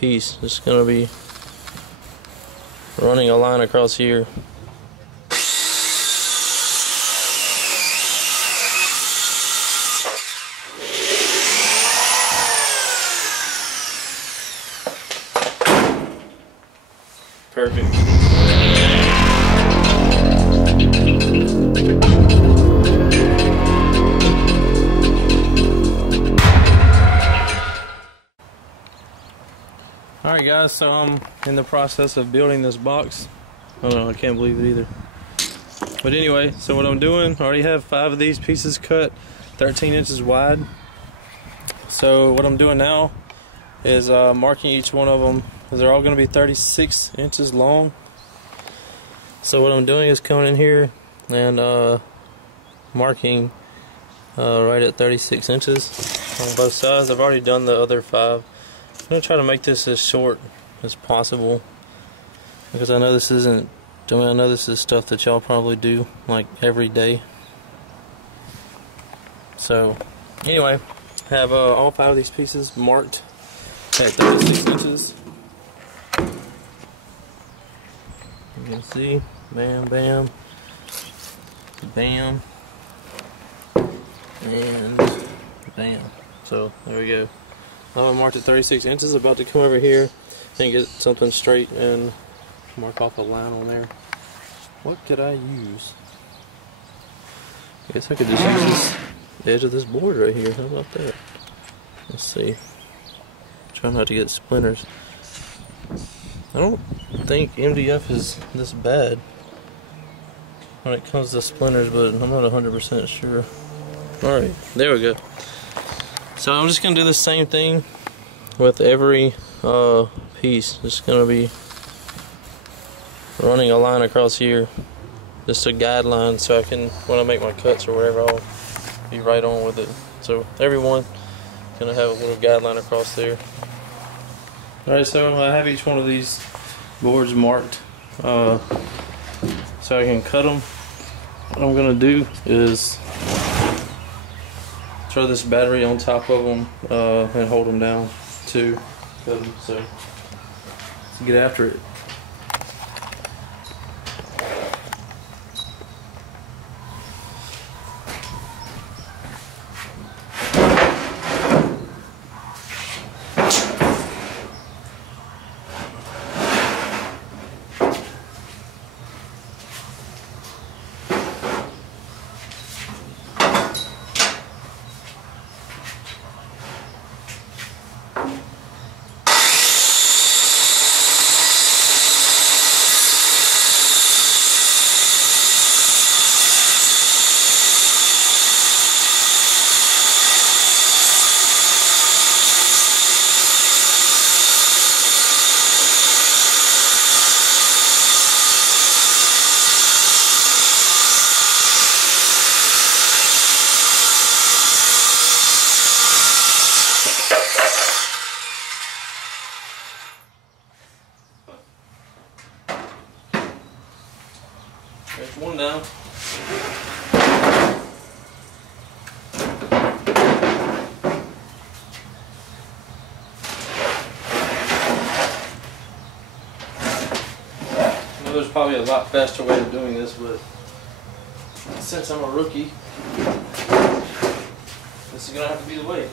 Piece. It's gonna be running a line across here. Perfect. Alright guys, so I'm in the process of building this box. Oh no, I can't believe it either. But anyway, so what I'm doing, I already have 5 of these pieces cut, 13 inches wide. So what I'm doing now is marking each one of them, because they're all going to be 36 inches long. So what I'm doing is coming in here and marking right at 36 inches on both sides. I've already done the other 5. I'm going to try to make this as short as possible, because I know this isn't, I know this is stuff that y'all probably do like every day. So anyway, I have all 5 of these pieces marked at 36 inches. You can see, bam, bam, bam, and bam. So there we go. I'm marked at 36 inches. About to come over here and get something straight and mark off a line on there. What could I use? I guess I could just use this edge of this board right here. How about that? Let's see. Try not to get splinters. I don't think MDF is this bad when it comes to splinters, but I'm not 100% sure. Alright, there we go. So I'm just going to do the same thing with every piece. Just going to be running a line across here, just a guideline, so I can, when I make my cuts or whatever, I'll be right on with it. So every one going to have a little guideline across there. Alright, so I have each one of these boards marked so I can cut them. What I'm going to do is throw this battery on top of them and hold them down to cut them. So let's get after it. There's one down. I know there's probably a lot faster way of doing this, but since I'm a rookie, this is going to have to be the way.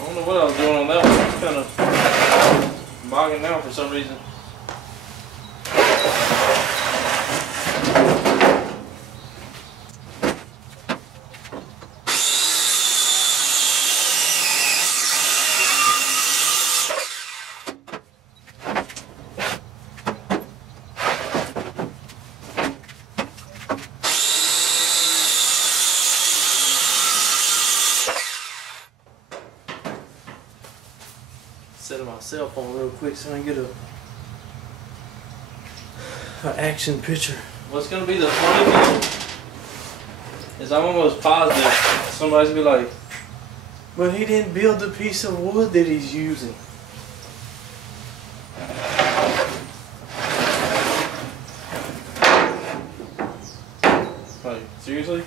I don't know what I was doing on that one. I was kind of bogging down for some reason. set my cell phone real quick so I can get an action picture. What's gonna be the funny thing is I'm almost positive somebody's gonna be like, but he didn't build the piece of wood that he's using. Like, seriously?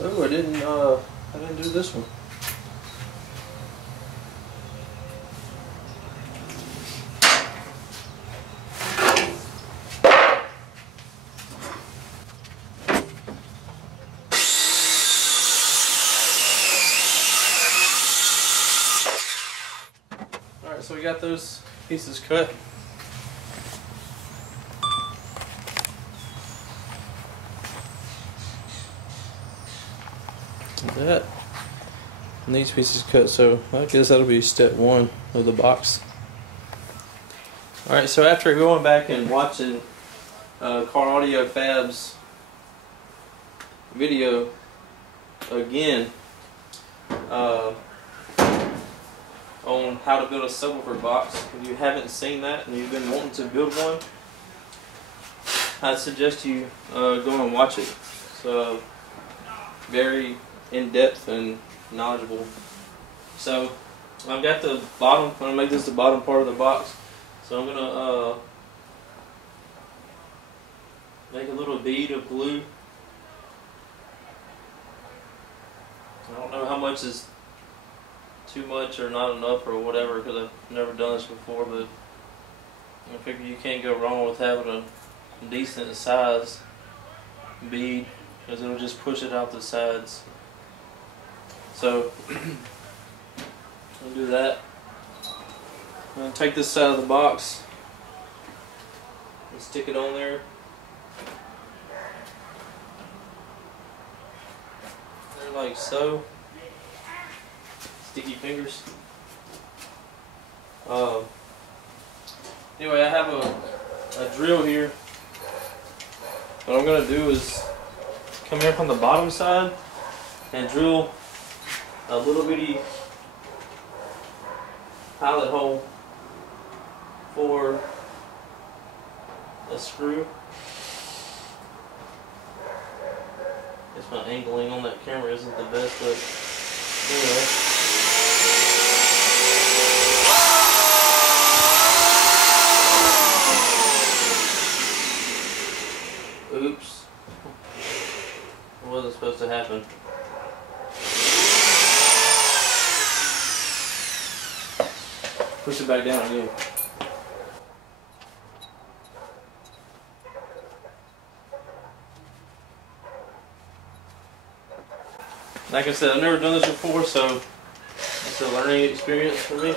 Oh, I didn't do this one. Alright, so we got those pieces cut. That and these pieces cut, so I guess that'll be step one of the box. Alright, so after going back and watching Car Audio Fab's video again on how to build a subwoofer box, if you haven't seen that and you've been wanting to build one, I'd suggest you go and watch it. So very in-depth and knowledgeable. So I've got the bottom. I'm gonna make this the bottom part of the box. So I'm gonna make a little bead of glue. I don't know how much is too much or not enough or whatever, because I've never done this before, but I figure you can't go wrong with having a decent size bead, because it'll just push it out the sides. So I'll do that. I'm going to take this side of the box and stick it on there. There, like so. Sticky fingers. Anyway, I have a drill here. What I'm going to do is come here from the bottom side and drill a little bitty pilot hole for a screw. Guess my angling on that camera isn't the best, but anyway. Oops. It wasn't supposed to happen. Push it back down again. Like I said, I've never done this before, so it's a learning experience for me.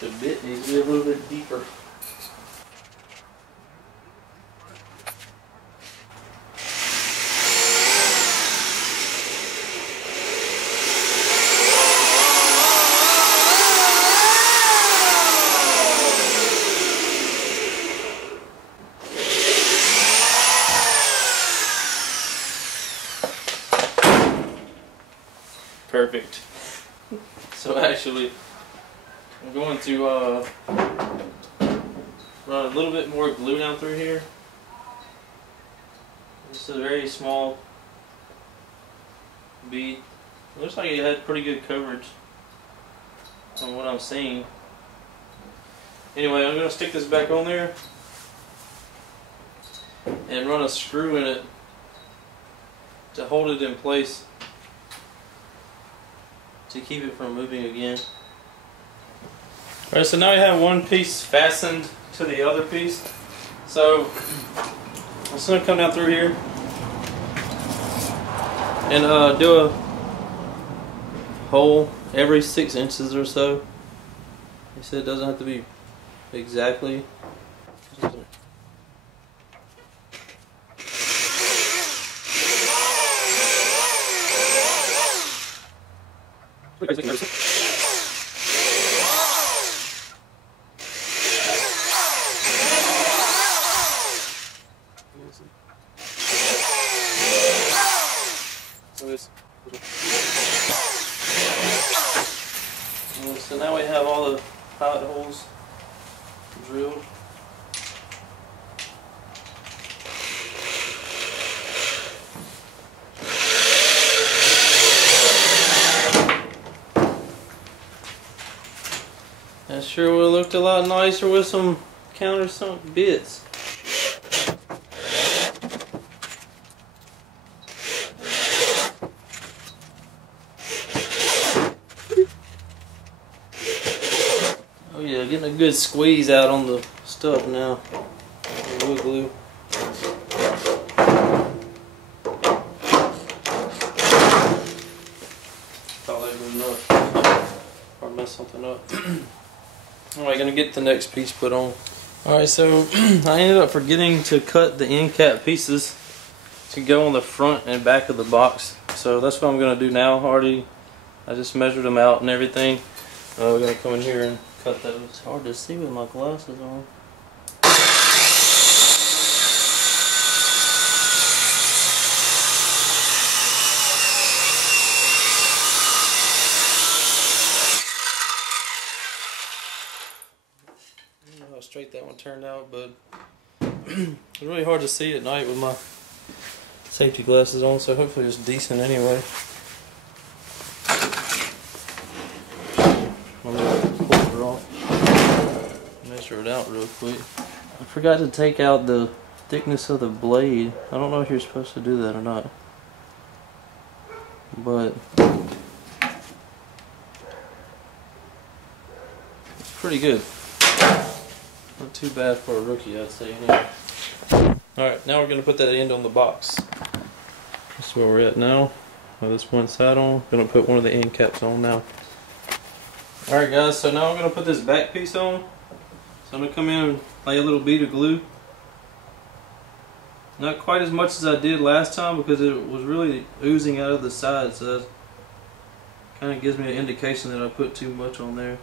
The bit needs to be a little bit deeper. Perfect. So actually, I'm going to run a little bit more glue down through here. This is a very small bead. It looks like it had pretty good coverage from what I'm seeing. Anyway, I'm going to stick this back on there and run a screw in it to hold it in place to keep it from moving again. Alright, so now I have one piece fastened to the other piece. So I'm just going to come down through here and do a hole every 6 inches or so. They said it doesn't have to be exactly. So now we have all the pilot holes drilled. That sure would have looked a lot nicer with some countersunk bits. Oh yeah, getting a good squeeze out on the stuff now. The wood glue. Probably good enough. Or mess something up. Alright, gonna get the next piece put on. Alright, so I ended up forgetting to cut the end cap pieces to go on the front and back of the box. So that's what I'm gonna do now. I just measured them out and everything. We're gonna come in here and cut those. It's hard to see with my glasses on. I don't know how straight that one turned out, but it's really hard to see at night with my safety glasses on, so hopefully it's decent anyway. I'm gonna pull it off, measure it out real quick. I forgot to take out the thickness of the blade. I don't know if you're supposed to do that or not, but it's pretty good. Not too bad for a rookie, I'd say anyway. Alright, now we're going to put that end on the box. That's where we're at now. With this one side on. Going to put one of the end caps on now. Alright guys, so now I'm going to put this back piece on. So I'm going to come in and lay a little bead of glue. Not quite as much as I did last time because it was really oozing out of the side. So that kind of gives me an indication that I put too much on there.